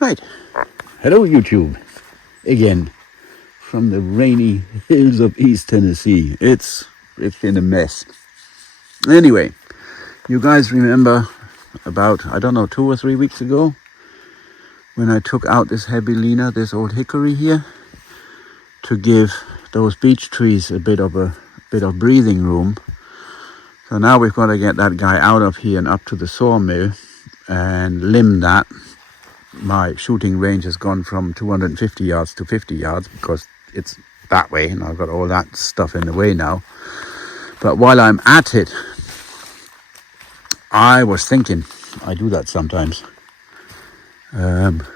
Right, hello YouTube, again, from the rainy hills of East Tennessee. It's been a mess. Anyway, you guys remember about, I don't know, 2 or 3 weeks ago, when I took out this Hebelina, this old hickory here, to give those beech trees a bit of breathing room. So now we've got to get that guy out of here and up to the sawmill and limb that. My shooting range has gone from 250 yards to 50 yards because it's that way and I've got all that stuff in the way now. But while I'm at it, I was thinking, I do that sometimes, I'm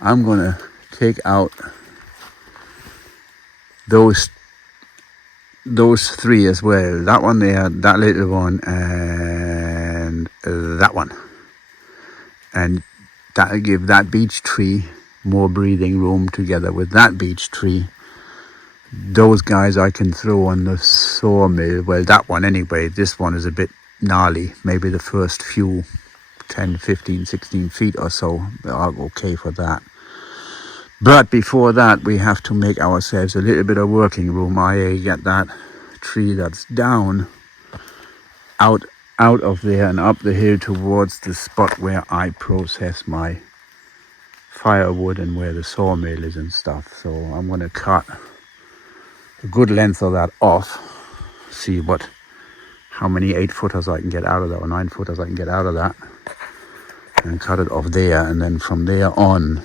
gonna take out those three as well. That one there, that little one, and that one. And that'll give that beech tree more breathing room together with that beech tree. Those guys I can throw on the sawmill. Well, that one anyway. This one is a bit gnarly. Maybe the first few 10, 15, 16 feet or so are okay for that. But before that, we have to make ourselves a little bit of working room. I get that tree that's down out of there and up the hill towards the spot where I process my firewood and where the sawmill is and stuff. So I'm going to cut a good length of that off, see how many 8-footers I can get out of that, or 9-footers I can get out of that, and cut it off there. And then from there on,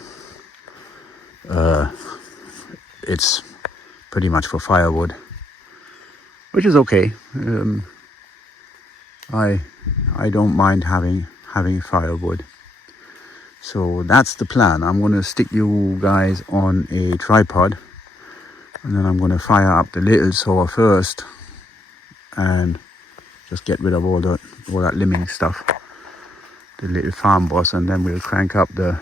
it's pretty much for firewood, which is okay. I don't mind having firewood. So that's the plan. I'm going to stick you guys on a tripod, and then I'm going to fire up the little saw first and just get rid of all that limbing stuff, the little farm boss, and then we'll crank up the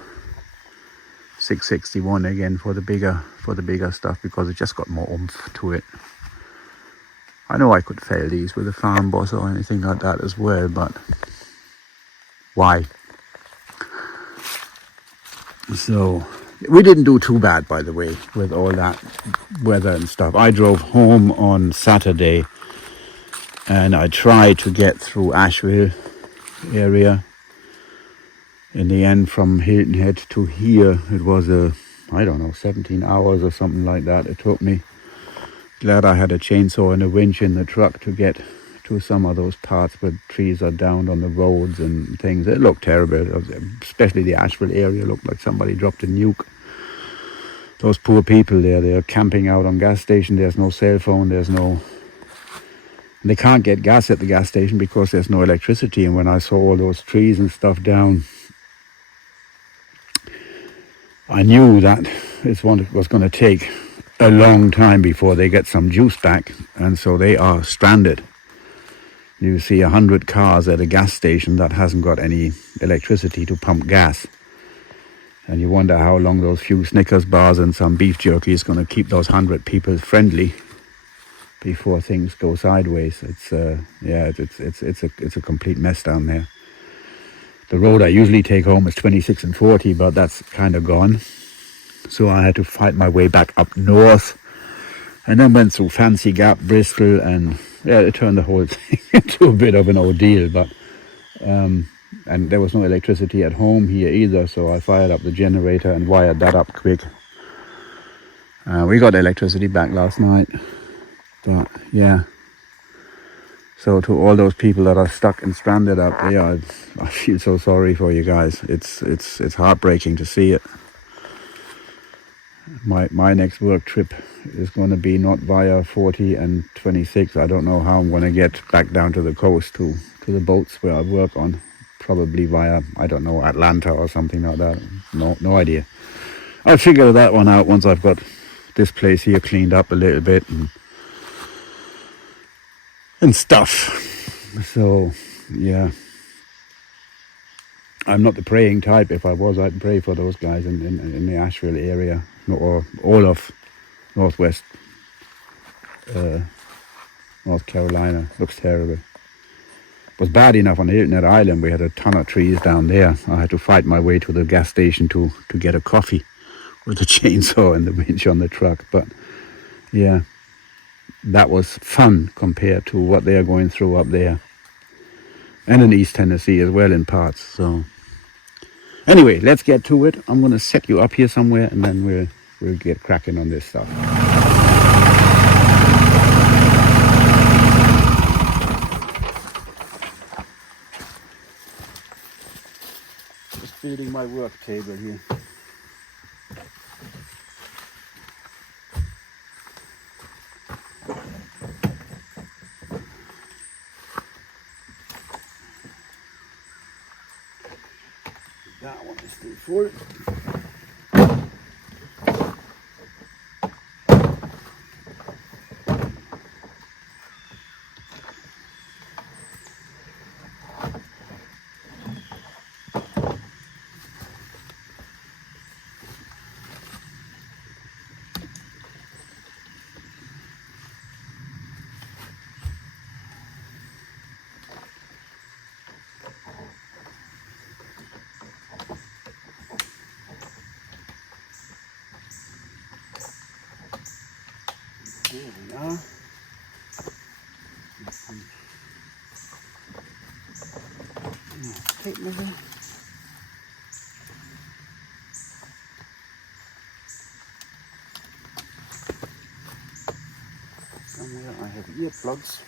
661 again for the bigger stuff, because it just got more oomph to it. I know I could fail these with a farm boss or anything like that as well, but why? So we didn't do too bad, by the way, with all that weather and stuff. I drove home on Saturday and I tried to get through Asheville area. In the end, from Hilton Head to here, it was 17 hours or something like that it took me. Glad I had a chainsaw and a winch in the truck to get to some of those parts where trees are down on the roads and things. It looked terrible, especially the Asheville area looked like somebody dropped a nuke. Those poor people there, they're camping out on gas station. There's no cell phone, they can't get gas at the gas station because there's no electricity. And when I saw all those trees and stuff down, I knew that it was going to take a long time before they get some juice back, and so they are stranded. You see 100 cars at a gas station that hasn't got any electricity to pump gas, and you wonder how long those few Snickers bars and some beef jerky is going to keep those 100 people friendly before things go sideways. It's a complete mess down there. The road I usually take home is 26 and 40, but that's kind of gone. So I had to fight my way back up north, and then went through Fancy Gap, Bristol, and it turned the whole thing into a bit of an ordeal. But and there was no electricity at home here either, so I fired up the generator and wired that up quick. We got electricity back last night, but yeah. So to all those people that are stuck and stranded up there, I feel so sorry for you guys. It's heartbreaking to see it. My next work trip is going to be not via 40 and 26. I don't know how I'm going to get back down to the coast to the boats where I work on. Probably via, I don't know, Atlanta or something like that. No idea. I'll figure that one out once I've got this place here cleaned up a little bit and stuff. So yeah, I'm not the praying type. If I was, I'd pray for those guys in the Asheville area, or all of northwest North Carolina. Looks terrible. was bad enough on Hilton Head Island. We had a ton of trees down there. I had to fight my way to the gas station to get a coffee with a chainsaw and the winch on the truck. But yeah, that was fun compared to what they are going through up there, and in East Tennessee as well in parts. So anyway, let's get to it. I'm going to set you up here somewhere, and then we'll get cracking on this stuff. Just building my work table here. That one is still full. There we are. Tape measure. Somewhere I have earplugs.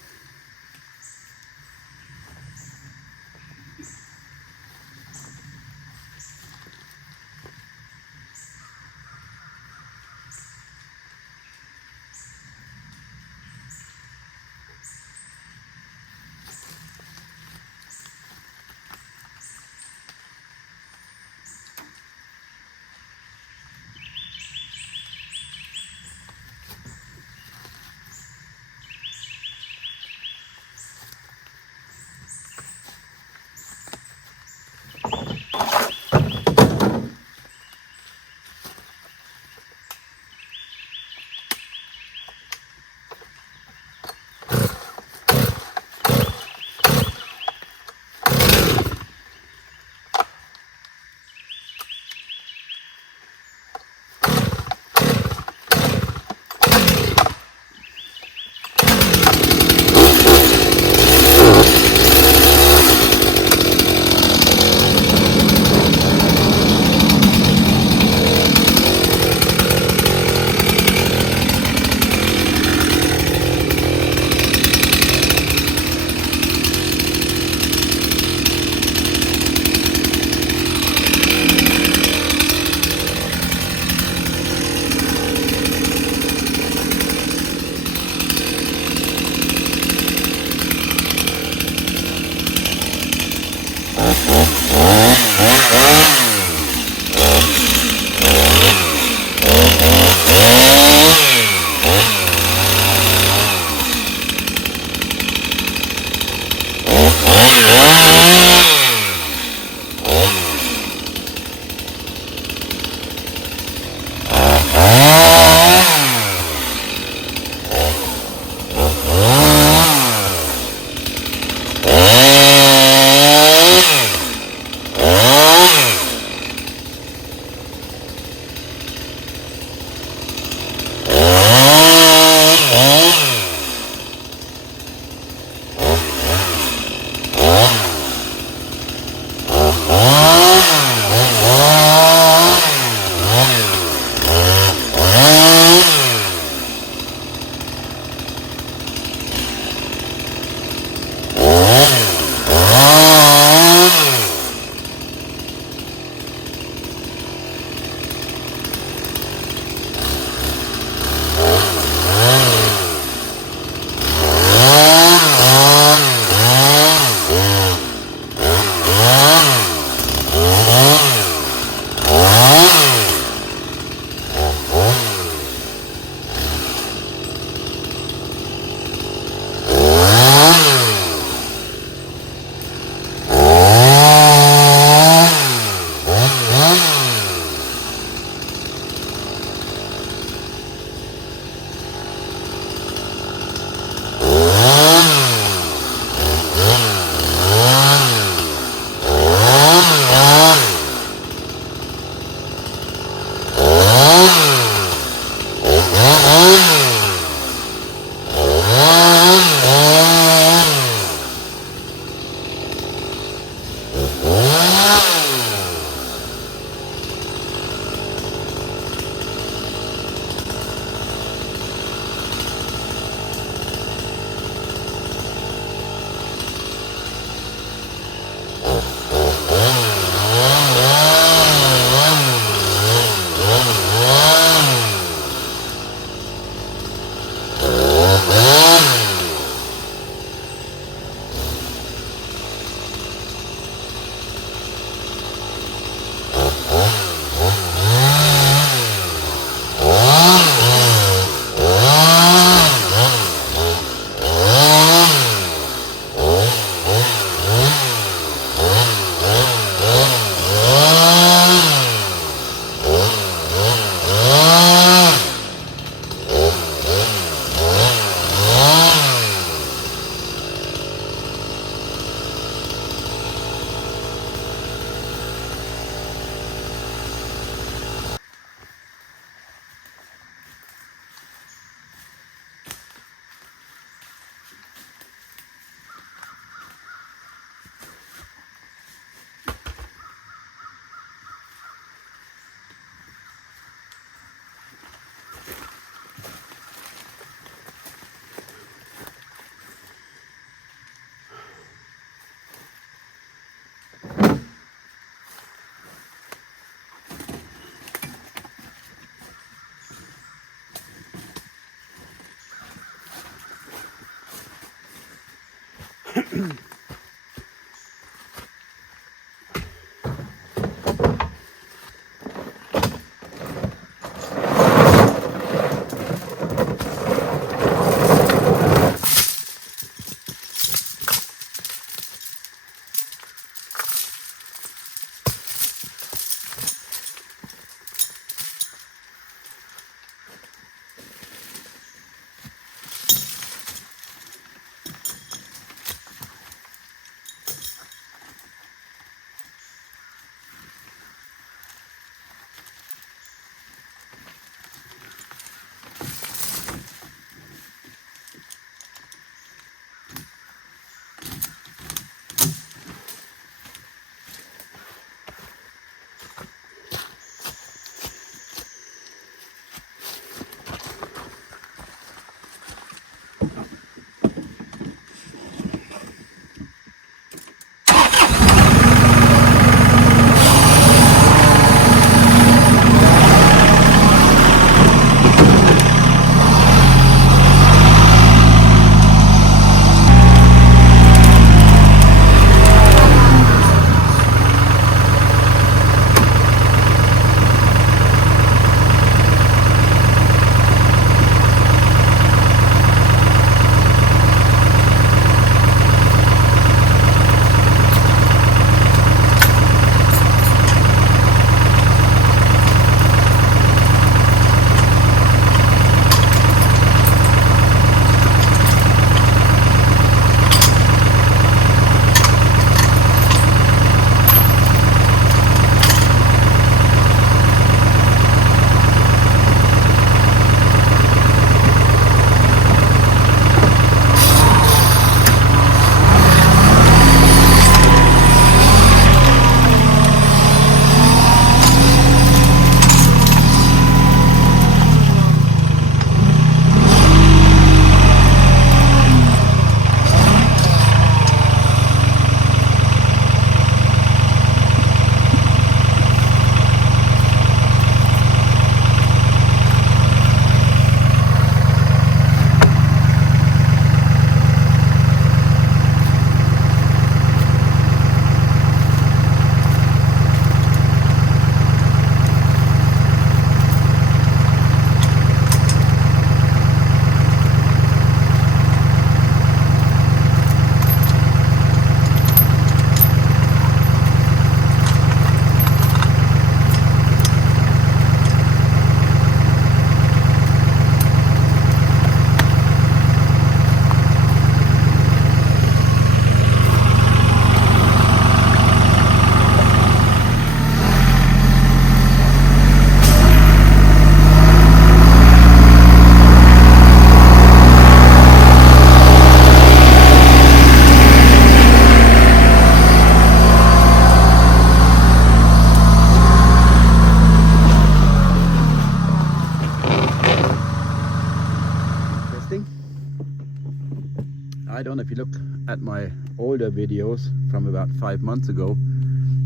I don't know if you look at my older videos from about 5 months ago,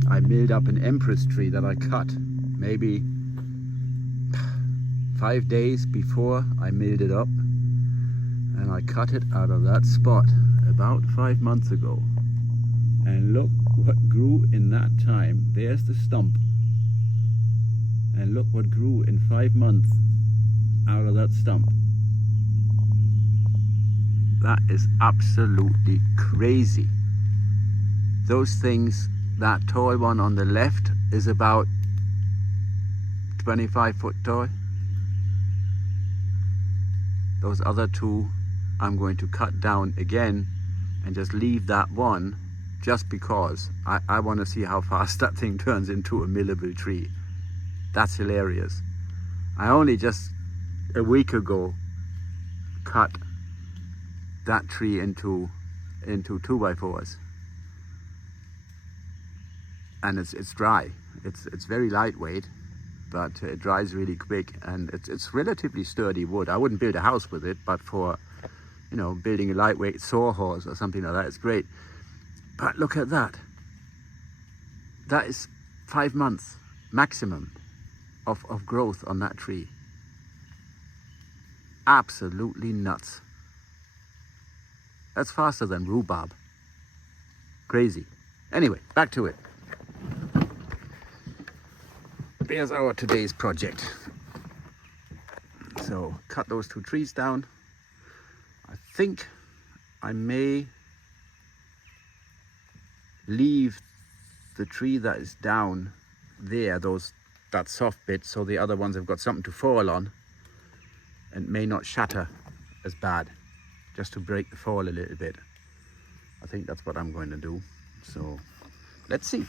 I milled up an empress tree that I cut maybe 5 days before I milled it up, and I cut it out of that spot about 5 months ago. And look what grew in that time. There's the stump, and look what grew in 5 months out of that stump. That is absolutely crazy. Those things, that tall one on the left is about 25 foot tall. Those other two I'm going to cut down again and just leave that one, just because I want to see how fast that thing turns into a millable tree. That's hilarious. I only just a week ago cut that tree into 2x4s, and it's dry. It's very lightweight, but it dries really quick, and it's relatively sturdy wood. I wouldn't build a house with it, but for, you know, building a lightweight sawhorse or something like that, it's great. But look at that. That is 5 months maximum of growth on that tree. Absolutely nuts. That's faster than rhubarb. Crazy. Anyway, back to it. There's our today's project. So cut those 2 trees down. I think I may leave the tree that is down there, that soft bit, so the other ones have got something to fall on and may not shatter as bad, just to break the fall a little bit. I think that's what I'm going to do. So let's see.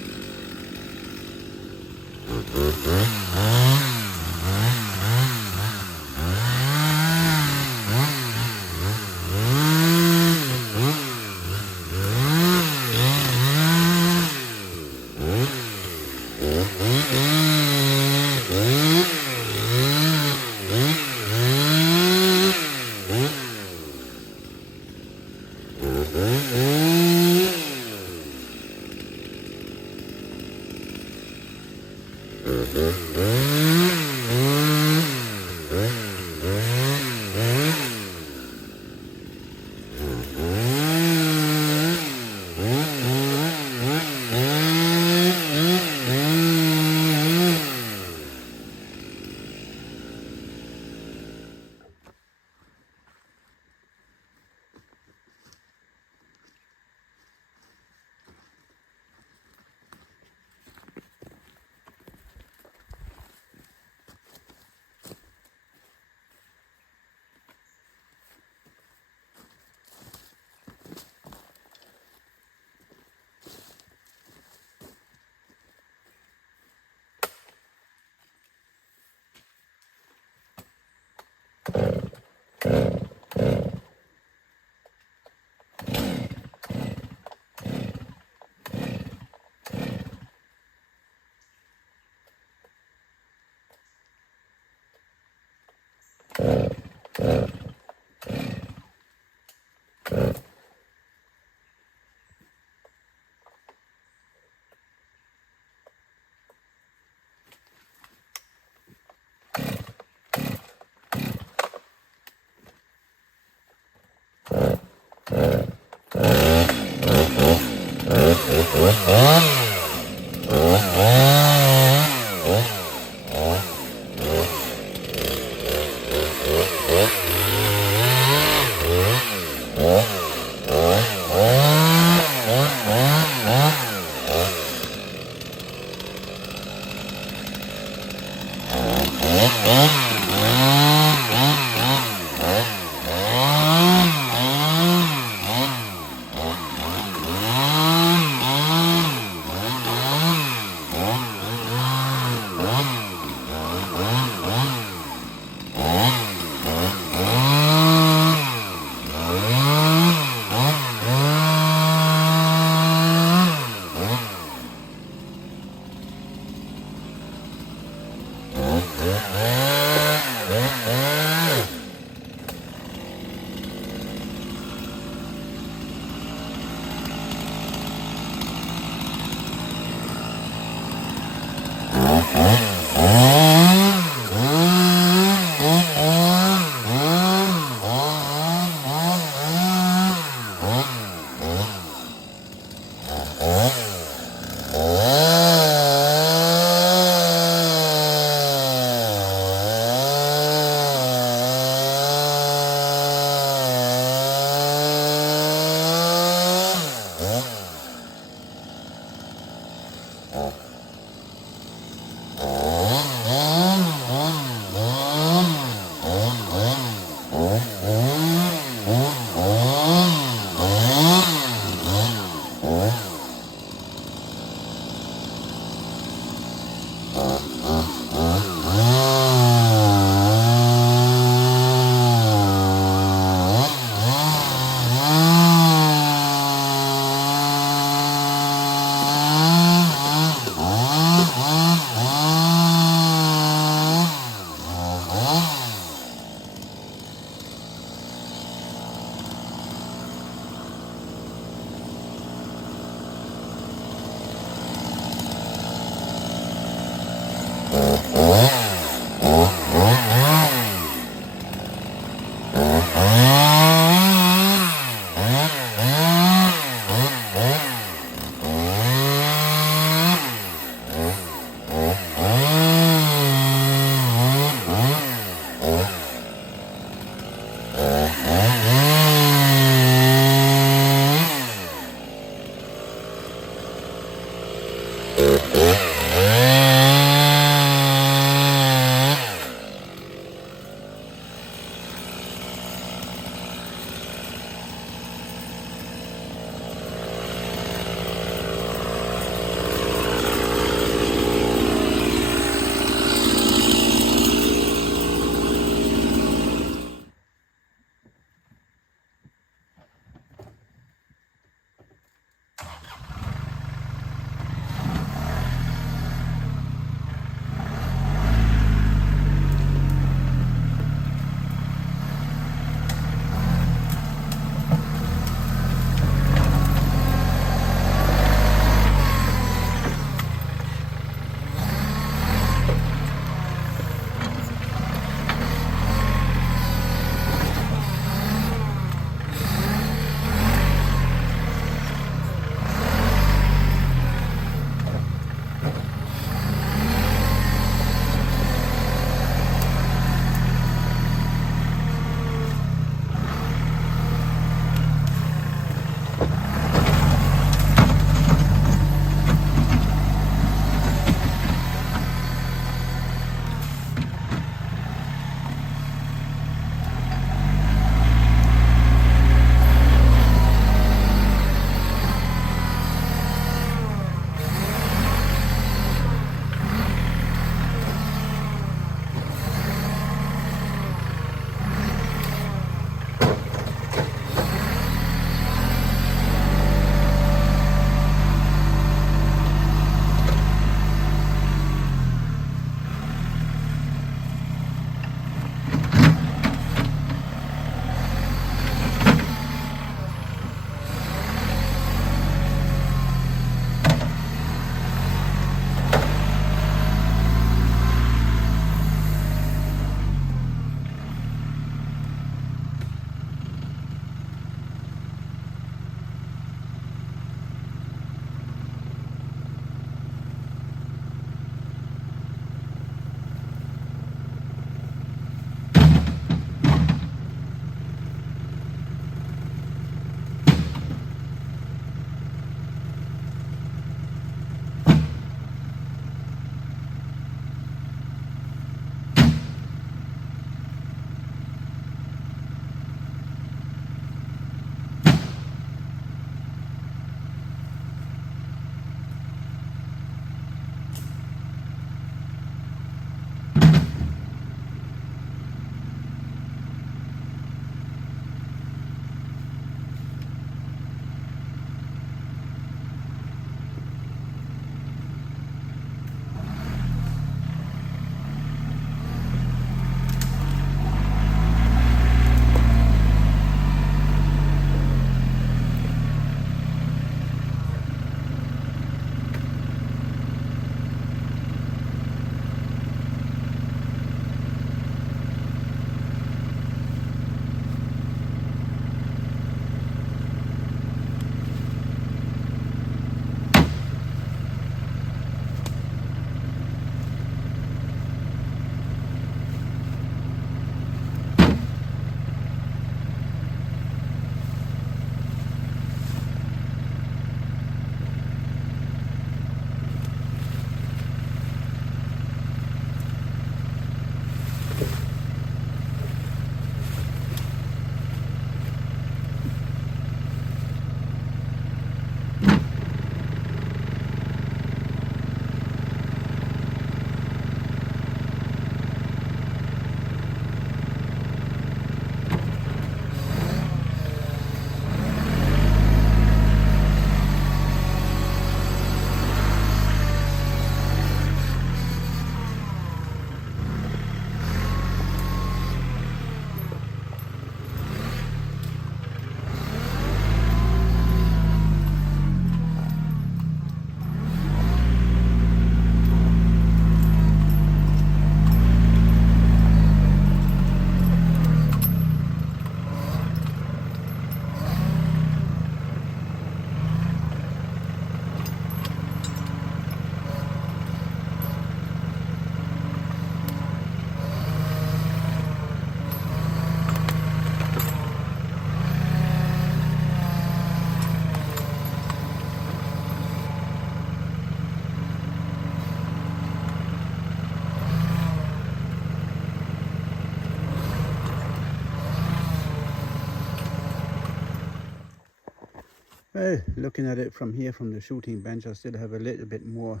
Well, looking at it from here, from the shooting bench, I still have a little bit more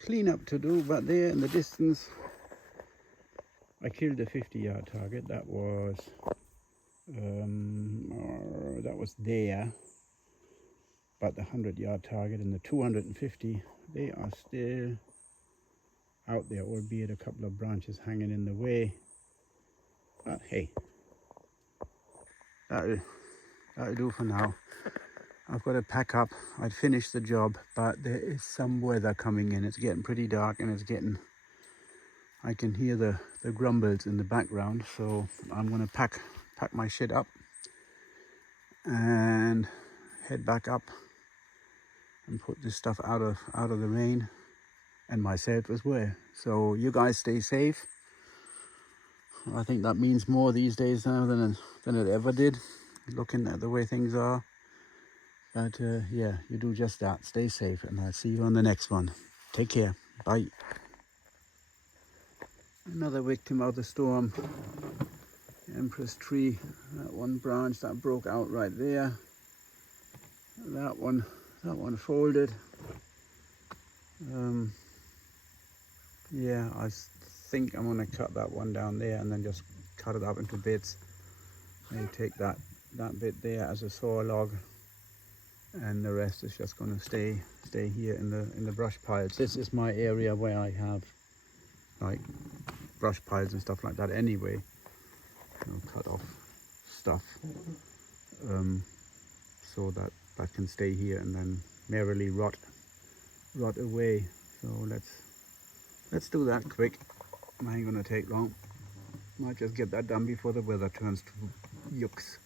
cleanup to do, but there in the distance, I killed a 50-yard target. That was there, but the 100-yard target and the 250, they are still out there, albeit a couple of branches hanging in the way. But hey, that'll do for now. I've got to pack up. I'd finished the job, but there is some weather coming in. It's getting pretty dark, and I can hear the grumbles in the background. So I'm gonna pack my shit up and head back up and put this stuff out of the rain, and myself as well. So you guys stay safe. I think that means more these days now than it ever did, looking at the way things are. But yeah, you do just that. Stay safe, and I'll see you on the next one. Take care. Bye. Another victim of the storm. Empress tree. That one branch that broke out right there. That one folded. Yeah, I think I'm gonna cut that one down there and then just cut it up into bits. Maybe take that bit there as a saw log, and the rest is just gonna stay here in the brush piles. This is my area where I have like brush piles and stuff like that anyway. Cut off stuff so that can stay here and then merrily rot away. So let's do that quick. It ain't gonna take long. Might just get that done before the weather turns to yucks.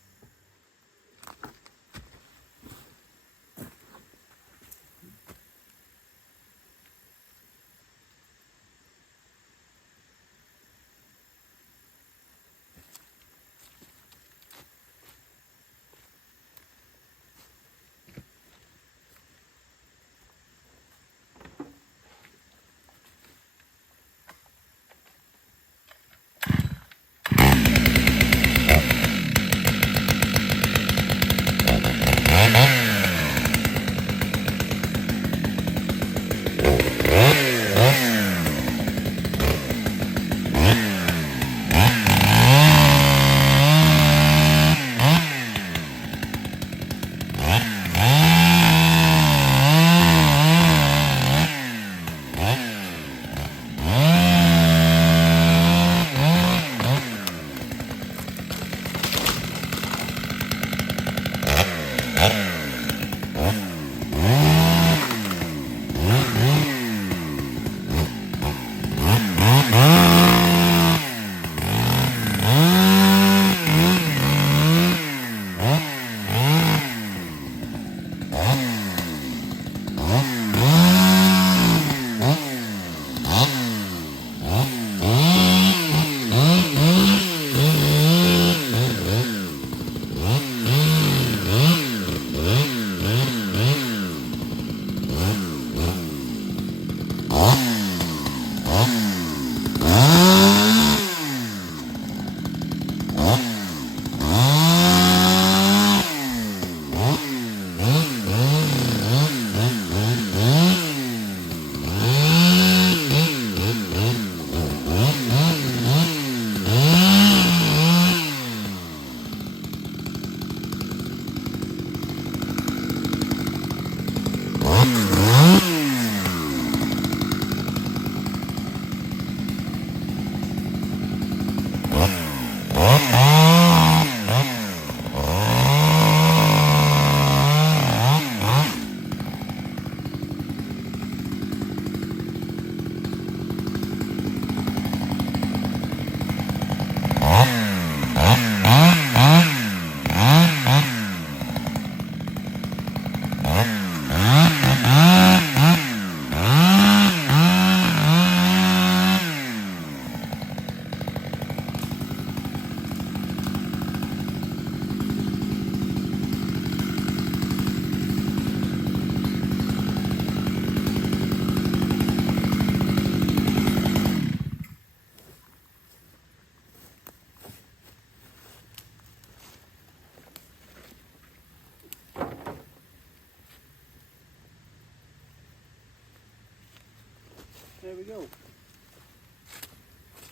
There we go.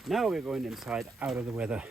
Now we're going inside out of the weather.